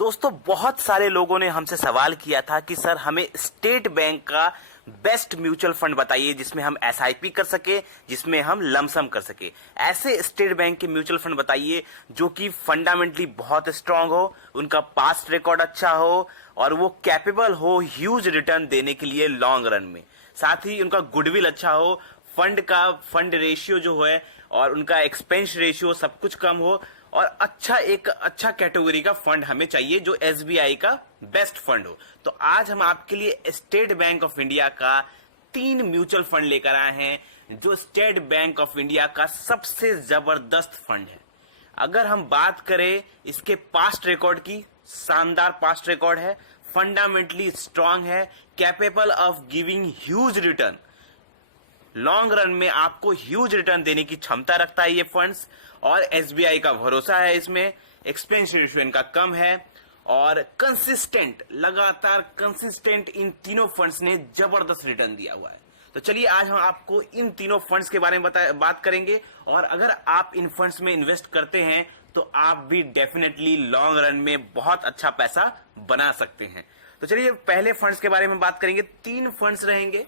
दोस्तों बहुत सारे लोगों ने हमसे सवाल किया था कि सर हमें स्टेट बैंक का बेस्ट म्यूचुअल फंड बताइए जिसमें हम एसआईपी कर सके, जिसमें हम लमसम कर सके। ऐसे स्टेट बैंक के म्यूचुअल फंड बताइए जो कि फंडामेंटली बहुत स्ट्रांग हो, उनका पास्ट रिकॉर्ड अच्छा हो और वो कैपेबल हो ह्यूज रिटर्न देने के लिए लॉन्ग रन में। साथ ही उनका गुडविल अच्छा हो, फंड रेशियो जो है और उनका एक्सपेंस रेशियो सब कुछ कम हो और एक अच्छा कैटेगरी का फंड हमें चाहिए जो एसबीआई का बेस्ट फंड हो। तो आज हम आपके लिए स्टेट बैंक ऑफ इंडिया का 3 म्यूचुअल फंड लेकर आए हैं जो स्टेट बैंक ऑफ इंडिया का सबसे जबरदस्त फंड है। अगर हम बात करें इसके पास्ट रिकॉर्ड की, शानदार पास्ट रिकॉर्ड है, फंडामेंटली स्ट्रांग है, capable of giving huge return, long run में आपको ह्यूज रिटर्न देने की क्षमता रखता है ये फंड्स और एसबीआई का भरोसा है इसमें। एक्सपेंस रेशियो इनका कम है और लगातार कंसिस्टेंट इन तीनों फंड्स ने जबरदस्त रिटर्न दिया हुआ है। तो चलिए आज हम आपको इन तीनों फंड्स के बारे में बात करेंगे और अगर आप इन फंड्स में इन्वेस्ट करते हैं तो आप भी डेफिनेटली लॉन्ग रन में बहुत अच्छा पैसा बना सकते हैं। तो चलिए पहले फंड्स के बारे में बात करेंगे। 3 फंड्स रहेंगे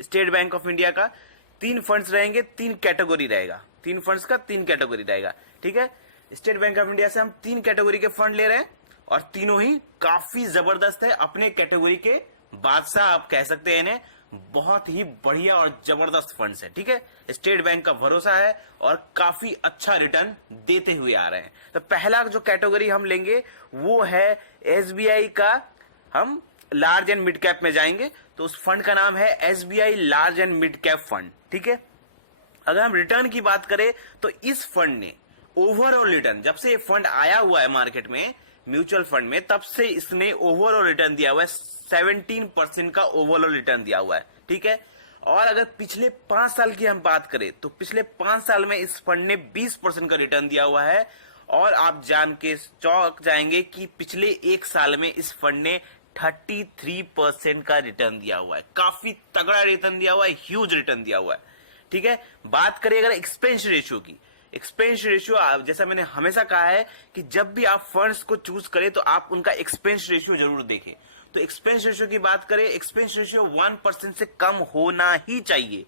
स्टेट बैंक ऑफ इंडिया का, 3 फंड्स रहेंगे, 3 कैटेगरी रहेगा, 3 फंड्स का 3 कैटेगरी रहेगा। ठीक है, स्टेट बैंक ऑफ इंडिया से हम 3 कैटेगरी के फंड ले रहे हैं और तीनों ही काफी जबरदस्त है, अपने कैटेगरी के बादशाह आप कह सकते हैं इन्हें। बहुत ही बढ़िया और जबरदस्त फंड्स है। ठीक है, स्टेट बैंक का भरोसा है और काफी अच्छा रिटर्न देते हुए आ रहे हैं। तो पहला जो कैटेगरी हम लेंगे वो है एसबीआई का, हम लार्ज एंड मिड कैप में जाएंगे तो उस फंड का नाम है SBI large and mid cap fund. ठीक है, अगर हम रिटर्न की बात करें तो इस फंड ने ओवरऑल रिटर्न, जब से ये फंड आया हुआ है मार्केट में म्यूचुअल फंड में, तब से इसने ओवरऑल रिटर्न दिया हुआ है 17% का ओवरऑल रिटर्न दिया हुआ है। ठीक है, और अगर पिछले 5 साल की हम बात करें तो पिछले 5 साल में इस फंड ने 20% का रिटर्न दिया हुआ है और आप जान के चौंक जाएंगे कि पिछले 1 साल में इस फंड ने 33% का रिटर्न दिया हुआ है। काफी तगड़ा रिटर्न दिया हुआ है, ह्यूज रिटर्न दिया हुआ है। ठीक है, बात करें अगर एक्सपेंस रेशियो की, एक्सपेंस रेशियो जैसा मैंने हमेशा कहा है कि जब भी आप फंड्स को चूज करें तो आप उनका एक्सपेंस रेशियो जरूर देखें। तो एक्सपेंस रेशियो की बात करें, एक्सपेंस रेशियो 1% से कम होना ही चाहिए।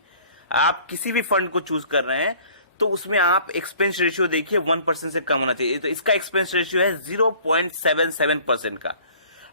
आप किसी भी फंड को चूज कर रहे हैं तो उसमें आप एक्सपेंस रेशियो देखिए 1% से कम होना चाहिए। तो इसका एक्सपेंस रेशियो है 0.77% का।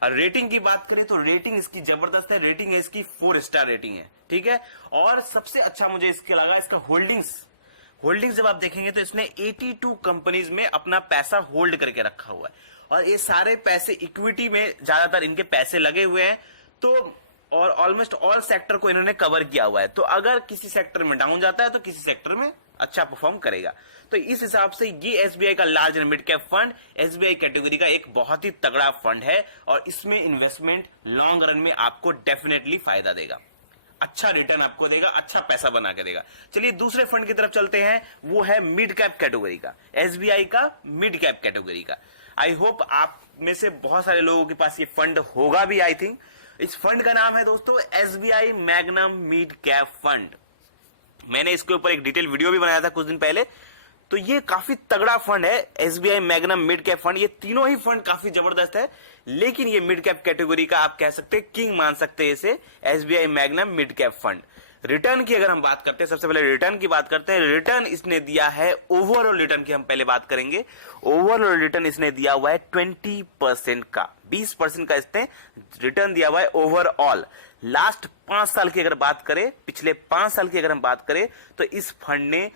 और रेटिंग की बात करें तो रेटिंग इसकी जबरदस्त है, रेटिंग है इसकी 4 स्टार रेटिंग है। ठीक है, और सबसे अच्छा मुझे इसके लगा इसका होल्डिंग्स जब आप देखेंगे तो इसने 82 कंपनीज में अपना पैसा होल्ड करके रखा हुआ है और ये सारे पैसे इक्विटी में ज्यादातर इनके पैसे लगे हुए हैं। तो और ऑलमोस्ट ऑल सेक्टर को इन्होंने कवर किया हुआ है। तो अगर किसी सेक्टर में डाउन जाता है तो किसी सेक्टर में अच्छा परफॉर्म करेगा। तो इस हिसाब से ये एसबीआई का large and mid cap fund SBI category का एक बहुत ही तगड़ा फंड है और इसमें इन्वेस्टमेंट लॉन्ग रन में आपको डेफिनेटली फायदा देगा, अच्छा रिटर्न आपको देगा, अच्छा पैसा बना के देगा। चलिए दूसरे फंड की तरफ चलते हैं, वो है मिड कैप कैटेगरी का, एसबीआई का मिड कैप कैटेगरी का। आई होप आप में से बहुत सारे लोगों के पास ये फंड होगा भी। आई थिंक इस फंड का नाम है दोस्तों SBI magnum mid cap fund. मैंने इसके ऊपर एक डिटेल वीडियो भी बनाया था कुछ दिन पहले। तो ये काफी तगड़ा फंड है SBI magnum mid cap fund. ये तीनों ही फंड काफी जबरदस्त है, लेकिन ये मिड कैप कैटेगरी का आप कह सकते हैं किंग मान सकते हैं इसे, SBI magnum mid cap fund. Return की अगर हम बात करते हैं, सबसे पहले रिटर्न की बात करते हैं। रिटर्न इसने दिया है, ओवरऑल रिटर्न की हम पहले बात करेंगे। ओवरऑल रिटर्न इसने दिया हुआ है 20% का, 20% का इसने रिटर्न दिया हुआ है ओवरऑल। लास्ट 5 साल की अगर बात करें, पिछले 5 साल की अगर हम बात करें तो इस फंड ने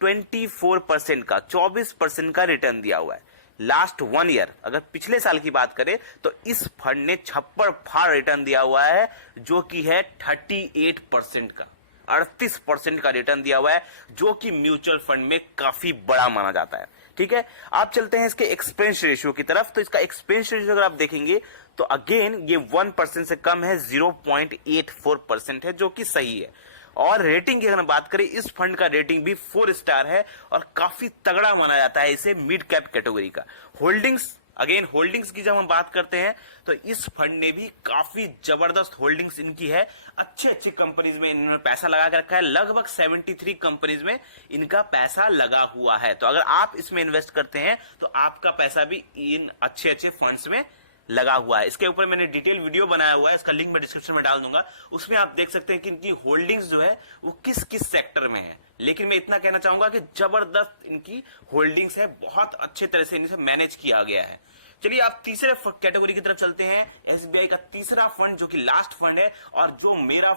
24% का, 24% का रिटर्न दिया हुआ है। लास्ट 1 ईयर अगर पिछले साल की बात करें तो इस फंड ने छप्पर फाड़ रिटर्न दिया हुआ है जो कि है 38% का, 38% का रिटर्न दिया हुआ है जो कि म्यूचुअल फंड में काफी बड़ा माना जाता है। ठीक है, आप चलते हैं इसके एक्सपेंस रेशियो की तरफ। तो इसका एक्सपेंस रेशियो अगर आप देखेंगे तो अगेन ये 1% से कम है, 0.84% है जो कि सही है। और रेटिंग की अगर बात करें, इस फंड का रेटिंग भी 4 स्टार है और काफी तगड़ा माना जाता है इसे मिड कैप कैटेगरी का। होल्डिंग्स की जब हम बात करते हैं तो इस फंड ने भी काफी जबरदस्त होल्डिंग्स इनकी है, अच्छी कंपनीज में इन्होंने पैसा लगा के रखा है। लगभग 73 कंपनीज में इनका पैसा लगा हुआ है। तो अगर आप इसमें इन्वेस्ट करते हैं तो आपका पैसा भी इन अच्छे फंड्स में लगा हुआ है। इसके ऊपर मैंने डिटेल वीडियो बनाया हुआ है, इसका लिंक मैं डिस्क्रिप्शन में डाल दूंगा। उसमें आप देख सकते हैं कि इनकी होल्डिंग्स जो है वो किस किस सेक्टर में है। लेकिन मैं इतना कहना चाहूंगा कि जबरदस्त इनकी होल्डिंग्स है, बहुत अच्छे तरह से इनसे मैनेज किया गया है। चलिए आप तीसरे कैटेगरी की तरफ चलते हैं। एसबीआई का तीसरा फंड जो कि लास्ट फंड है और जो मेरा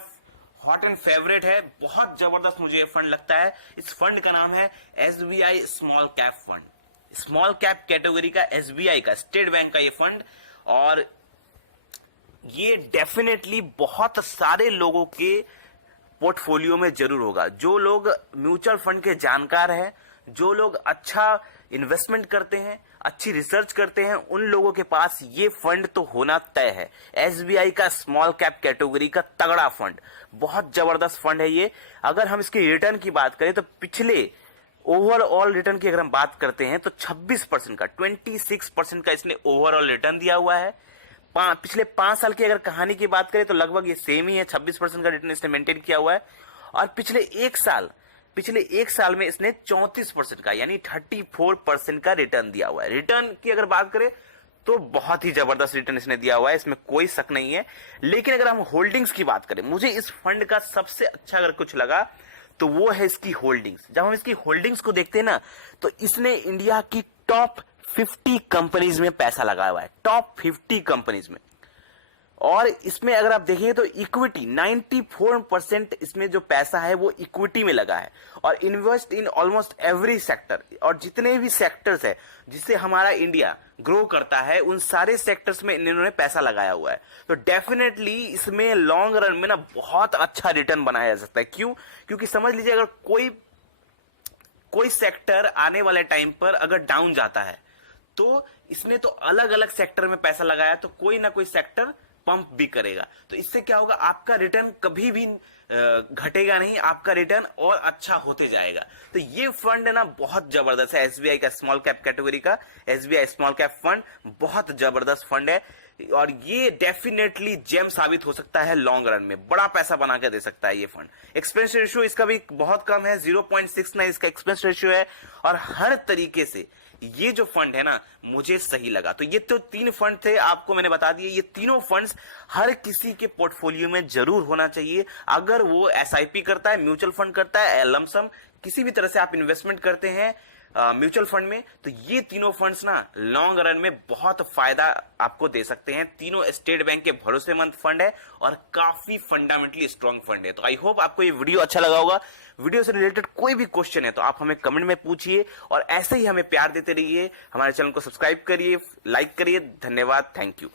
हॉट एंड फेवरेट है, बहुत जबरदस्त मुझे ये फंड लगता है। इस फंड का नाम है SBI small cap fund. Small cap category का एसबीआई का, स्टेट बैंक का ये फंड, और ये डेफिनेटली बहुत सारे लोगों के पोर्टफोलियो में जरूर होगा। जो लोग म्यूचुअल फंड के जानकार हैं, जो लोग अच्छा इन्वेस्टमेंट करते हैं, अच्छी रिसर्च करते हैं, उन लोगों के पास ये फंड तो होना तय है। एसबीआई का स्मॉल कैप कैटेगरी का तगड़ा फंड, बहुत जबरदस्त फंड है ये। अगर हम इसके रिटर्न की बात करें तो पिछले ओवरऑल रिटर्न की अगर हम बात करते हैं तो 26% का, 26% का इसने ओवरऑल रिटर्न दिया हुआ है। पिछले 5 साल की अगर कहानी की बात करें तो लगभग ये सेम ही है, 26% का रिटर्न इसने मेंटेन किया हुआ है। और पिछले एक साल में इसने 34% का यानी 34% का रिटर्न दिया हुआ है। रिटर्न की अगर बात करें तो बहुत ही जबरदस्त रिटर्न इसने दिया हुआ है, इसमें कोई शक नहीं है। लेकिन अगर हम होल्डिंग्स की बात करें, मुझे इस फंड का सबसे अच्छा अगर कुछ लगा तो वो है इसकी होल्डिंग्स। जब हम इसकी होल्डिंग्स को देखते हैं ना, तो इसने इंडिया की टॉप 50 कंपनीज में पैसा लगाया हुआ है, टॉप 50 कंपनीज में। और इसमें अगर आप देखेंगे तो इक्विटी 94% इसमें जो पैसा है वो इक्विटी में लगा है, और invest in almost every sector. और जितने भी सेक्टर्स है जिससे हमारा इंडिया ग्रो करता है, उन सारे सेक्टर्स में इन्होंने पैसा लगाया हुआ है। तो डेफिनेटली इसमें लॉन्ग रन में ना बहुत अच्छा रिटर्न बनाया जा सकता है। क्यों? क्योंकि समझ लीजिए अगर कोई सेक्टर आने वाले टाइम पर अगर डाउन जाता है तो इसने तो अलग अलग सेक्टर में पैसा लगाया, तो कोई ना कोई सेक्टर पंप भी करेगा। तो इससे क्या होगा, आपका रिटर्न कभी भी घटेगा नहीं, आपका रिटर्न और अच्छा होते जाएगा। तो ये फंड है ना बहुत जबरदस्त है, एसबीआई का स्मॉल कैप कैटेगरी का एसबीआई स्मॉल कैप फंड बहुत जबरदस्त फंड है। और ये डेफिनेटली जेम साबित हो सकता है लॉन्ग रन में, बड़ा पैसा बना के दे सकता है ये फंड। एक्सपेंस रेशियो इसका भी बहुत कम है, 0.69 इसका एक्सपेंस रेशियो है। और हर तरीके से ये जो फंड है ना मुझे सही लगा। तो ये तो 3 फंड थे, आपको मैंने बता दिए। ये तीनों फंड्स हर किसी के पोर्टफोलियो में जरूर होना चाहिए। अगर वो एसआईपी करता है, म्यूचुअल फंड करता है, लमसम किसी भी तरह से आप इन्वेस्टमेंट करते हैं म्यूचुअल फंड में, तो ये तीनों फंड्स ना लॉन्ग रन में बहुत फायदा आपको दे सकते हैं। तीनों स्टेट बैंक के भरोसेमंद फंड है और काफी फंडामेंटली स्ट्रांग फंड है। तो आई होप आपको ये वीडियो अच्छा लगा होगा। वीडियो से रिलेटेड कोई भी क्वेश्चन है तो आप हमें कमेंट में पूछिए, और ऐसे ही हमें प्यार देते रहिए। हमारे चैनल को सब्सक्राइब करिए, लाइक करिए। धन्यवाद, थैंक यू।